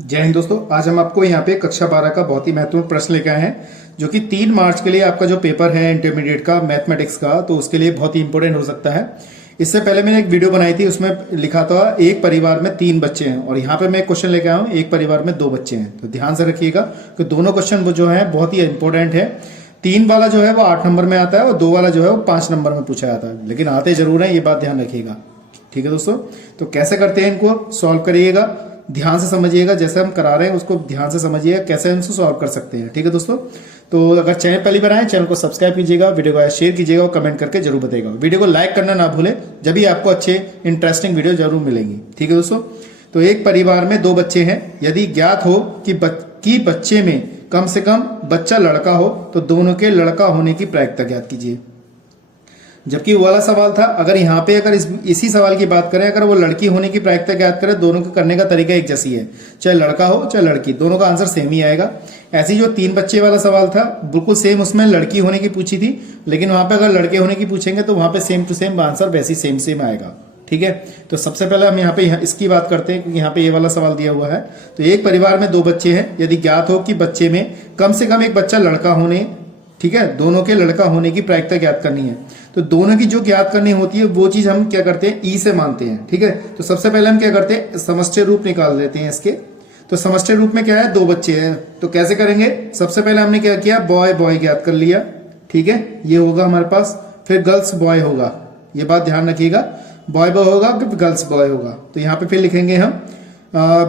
जय हिंद दोस्तों। आज हम आपको यहाँ पे कक्षा 12 का बहुत ही महत्वपूर्ण प्रश्न लेके आए हैं जो कि 3 मार्च के लिए आपका जो पेपर है इंटरमीडिएट का मैथमेटिक्स का, तो उसके लिए बहुत ही इंपॉर्टेंट हो सकता है। इससे पहले मैंने एक वीडियो बनाई थी, उसमें लिखा था एक परिवार में 3 बच्चे हैं, और यहाँ पे मैं एक क्वेश्चन लेके आया हूँ एक परिवार में 2 बच्चे हैं। तो ध्यान से रखिएगा कि दोनों क्वेश्चन जो है बहुत ही इंपॉर्टेंट है। 3 वाला जो है वो 8 नंबर में आता है और 2 वाला जो है वो 5 नंबर में पूछा जाता है, लेकिन आते जरूर है, ये बात ध्यान रखिएगा। ठीक है दोस्तों, तो कैसे करते हैं इनको सॉल्व करिएगा, ध्यान से समझिएगा, जैसे हम करा रहे हैं उसको ध्यान से समझिएगा कैसे हम इसको सॉल्व कर सकते हैं। ठीक है दोस्तों, तो अगर चैनल पहली बार आए चैनल को सब्सक्राइब कीजिएगा, वीडियो को शेयर कीजिएगा और कमेंट करके जरूर बताइएगा। वीडियो को लाइक करना ना भूलें, जब भी आपको अच्छे इंटरेस्टिंग वीडियो जरूर मिलेंगी। ठीक है दोस्तों, तो एक परिवार में 2 बच्चे हैं, यदि ज्ञात हो कि बच्चे में कम से कम बच्चा लड़का हो तो दोनों के लड़का होने की प्रायिकता ज्ञात कीजिए। जबकि वो वाला सवाल था, अगर यहाँ पे अगर इसी सवाल की बात करें, अगर वो लड़की होने की प्रायिकता ज्ञात करें, दोनों को करने का तरीका एक जैसी है, चाहे लड़का हो चाहे लड़की, दोनों का आंसर सेम ही आएगा। ऐसी जो 3 बच्चे वाला सवाल था बिल्कुल सेम, उसमें लड़की होने की पूछी थी, लेकिन वहां पे अगर लड़के होने की पूछेंगे तो वहां पे सेम टू सेम आंसर वैसी सेम आएगा। ठीक है, तो सबसे पहले हम यहाँ पे इसकी बात करते हैं, क्योंकि यहाँ पे ये वाला सवाल दिया हुआ है। तो एक परिवार में 2 बच्चे हैं, यदि ज्ञात हो कि बच्चे में कम से कम एक बच्चा लड़का होने, ठीक है, दोनों के लड़का होने की प्रायिकता ज्ञात करनी है। तो दोनों की जो ज्ञात करनी होती है वो चीज हम क्या करते हैं, ई से मानते हैं। ठीक है, तो सबसे पहले हम क्या करते हैं, समष्टि रूप निकाल देते हैं इसके। तो समष्टि रूप में क्या है, 2 बच्चे हैं, तो कैसे करेंगे, सबसे पहले हमने क्या किया, बॉय बॉय ज्ञात कर लिया। ठीक है, ये होगा हमारे पास, फिर गर्ल्स बॉय होगा, ये बात ध्यान रखिएगा, बॉय बॉय होगा फिर गर्ल्स बॉय होगा। तो यहाँ पे फिर लिखेंगे हम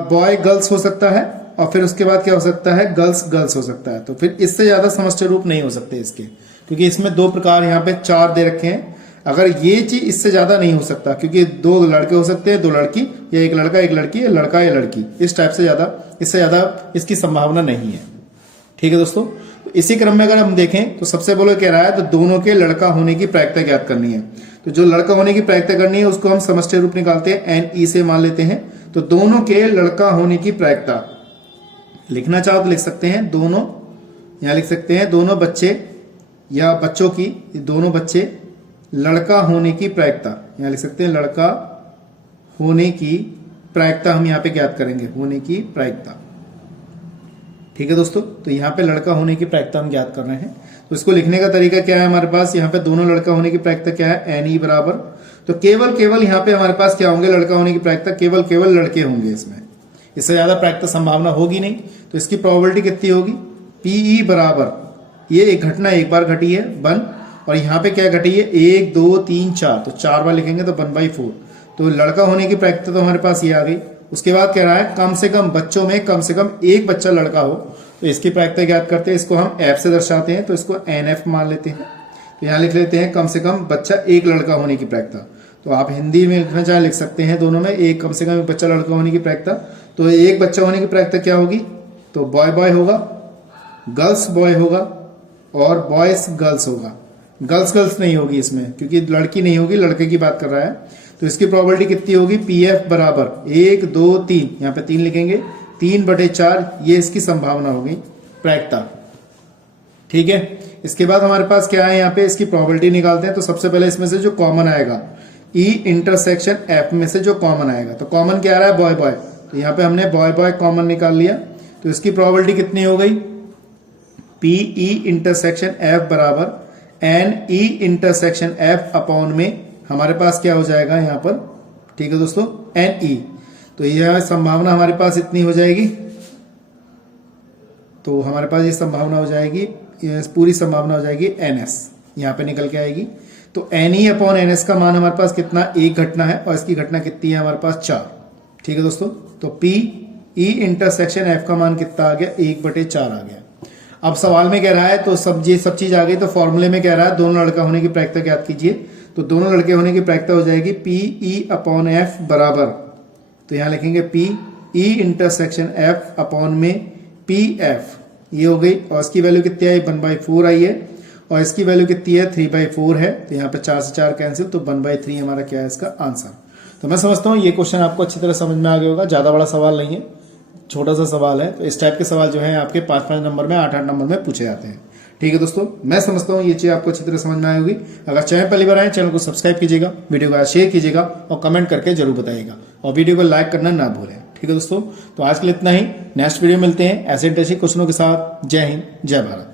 बॉय गर्ल्स हो सकता है, और फिर उसके बाद क्या हो सकता है, गर्ल्स गर्ल्स हो सकता है। तो फिर इससे ज्यादा समष्टि रूप नहीं हो सकते इसके, क्योंकि इसमें 2 प्रकार यहाँ पे 4 दे रखे हैं। अगर ये चीज इससे ज्यादा नहीं हो सकता, क्योंकि 2 लड़के हो सकते हैं, 2 लड़की, या एक लड़का एक लड़की, या लड़का या लड़की, इस टाइप से ज्यादा, इससे ज्यादा इसकी संभावना नहीं है। ठीक है दोस्तों, तो इसी क्रम में अगर हम देखें तो सबसे पहले कह रहा है तो दोनों के लड़का होने की प्रायिकता ज्ञात करनी है। तो जो लड़का होने की प्रायिकता करनी है उसको हम समष्टि रूप निकालते हैं, एन ई से मान लेते हैं। तो दोनों के लड़का होने की प्रायिकता लिखना चाहो तो लिख सकते हैं, दोनों, यहां लिख सकते हैं दोनों बच्चे या बच्चों की, दोनों बच्चे लड़का होने की प्रायिकता, यहां लिख सकते हैं लड़का होने की प्रायिकता हम यहां पे ज्ञात करेंगे, होने की प्रायिकता। ठीक है दोस्तों, तो यहाँ पे लड़का होने की प्रायिकता हम ज्ञात कर रहे हैं। तो इसको लिखने का तरीका क्या है हमारे पास, यहाँ पे दोनों लड़का होने की प्रायिकता क्या है, एन ई बराबर, तो केवल यहाँ पे हमारे पास क्या होंगे, लड़का होने की प्रायिकता केवल लड़के होंगे इसमें, इससे ज्यादा प्रायिकता संभावना होगी नहीं। तो इसकी प्रोबेबिलिटी कितनी होगी, पीई बराबर, ये एक घटना एक बार घटी है 1, और यहाँ पे क्या घटी है 1 2 3 4, तो 4 बार लिखेंगे तो 1/4। तो लड़का होने की प्रायिकता तो हमारे पास ये आ गई। उसके बाद कह रहा है कम से कम बच्चों में कम से कम एक बच्चा लड़का हो, तो इसकी प्रायिकता ज्ञात करते हैं, इसको हम एफ से दर्शाते हैं, तो इसको एन एफ मान लेते हैं। तो यहाँ लिख लेते हैं कम से कम बच्चा एक लड़का होने की प्रायिकता। तो आप हिंदी में लिखना चाहे लिख सकते हैं दोनों में, एक कम से कम एक बच्चा लड़का होने की प्रायिकता। तो एक बच्चा होने की प्रायिकता क्या होगी, तो बॉय बॉय होगा, गर्ल्स बॉय होगा, और बॉयज गर्ल्स होगा। गर्ल्स गर्ल्स नहीं होगी इसमें, क्योंकि लड़की नहीं होगी, लड़के की बात कर रहा है। तो इसकी प्रोबेबिलिटी कितनी होगी, पी एफ बराबर 1 2 3, यहाँ पे 3 लिखेंगे, 3/4, ये इसकी संभावना होगी, प्रायिकता। ठीक है, इसके बाद हमारे पास क्या है, यहाँ पे इसकी प्रोबेबिलिटी निकालते हैं। तो सबसे पहले इसमें से जो कॉमन आएगा, ई इंटरसेक्शन एफ में से जो कॉमन आएगा, तो कॉमन क्या आ रहा है, बॉय बॉय, तो यहाँ पे हमने बॉय बॉय कॉमन निकाल लिया। तो इसकी प्रोबेबिलिटी कितनी हो गई, पी ई इंटरसेक्शन एफ बराबर N E intersection F upon में हमारे पास क्या हो जाएगा यहाँ पर, ठीक है दोस्तों, एन ई। तो यह संभावना हमारे पास इतनी हो जाएगी, तो हमारे पास ये संभावना हो जाएगी, पूरी संभावना हो जाएगी एन एस, यहाँ पे निकल के आएगी। तो N E upon N S का मान हमारे पास कितना, एक घटना है, और इसकी घटना कितनी है हमारे पास 4। ठीक है दोस्तों, तो पी ई इंटरसेक्शन एफ का मान कितना आ गया, 1/4 आ गया। अब सवाल में कह रहा है, तो सब चीज आ गई, तो फॉर्मूले में कह रहा है दोनों लड़का होने की प्रायिकता ज्ञात कीजिए। तो दोनों लड़के होने की प्रायिकता हो जाएगी पी ई अपॉन एफ बराबर, तो यहां लिखेंगे P E intersection F upon में पी एफ, ये हो गई। और इसकी वैल्यू कितनी आई, 1/4 आई है, और इसकी वैल्यू कितनी है, 3/4 है। तो यहाँ पे 4 से 4 कैंसिल, तो 1/3 हमारा क्या है इसका आंसर। तो मैं समझता हूँ ये क्वेश्चन आपको अच्छी तरह समझ में आ गया होगा, ज्यादा बड़ा सवाल नहीं है, छोटा सा सवाल है। तो इस टाइप के सवाल जो है आपके 5-5 नंबर में, 8-8 नंबर में पूछे जाते हैं। ठीक है दोस्तों, मैं समझता हूँ ये चीज आपको अच्छी तरह समझ में आई होगी। अगर चैनल पहली बार आए चैनल को सब्सक्राइब कीजिएगा, वीडियो को शेयर कीजिएगा और कमेंट करके जरूर बताइएगा, और वीडियो को लाइक करना ना भूलें। ठीक है दोस्तों, तो आज के लिए इतना ही। नेक्स्ट वीडियो मिलते हैं ऐसे इंटरेस्टिंग क्वेश्चनों के साथ। जय हिंद, जय भारत।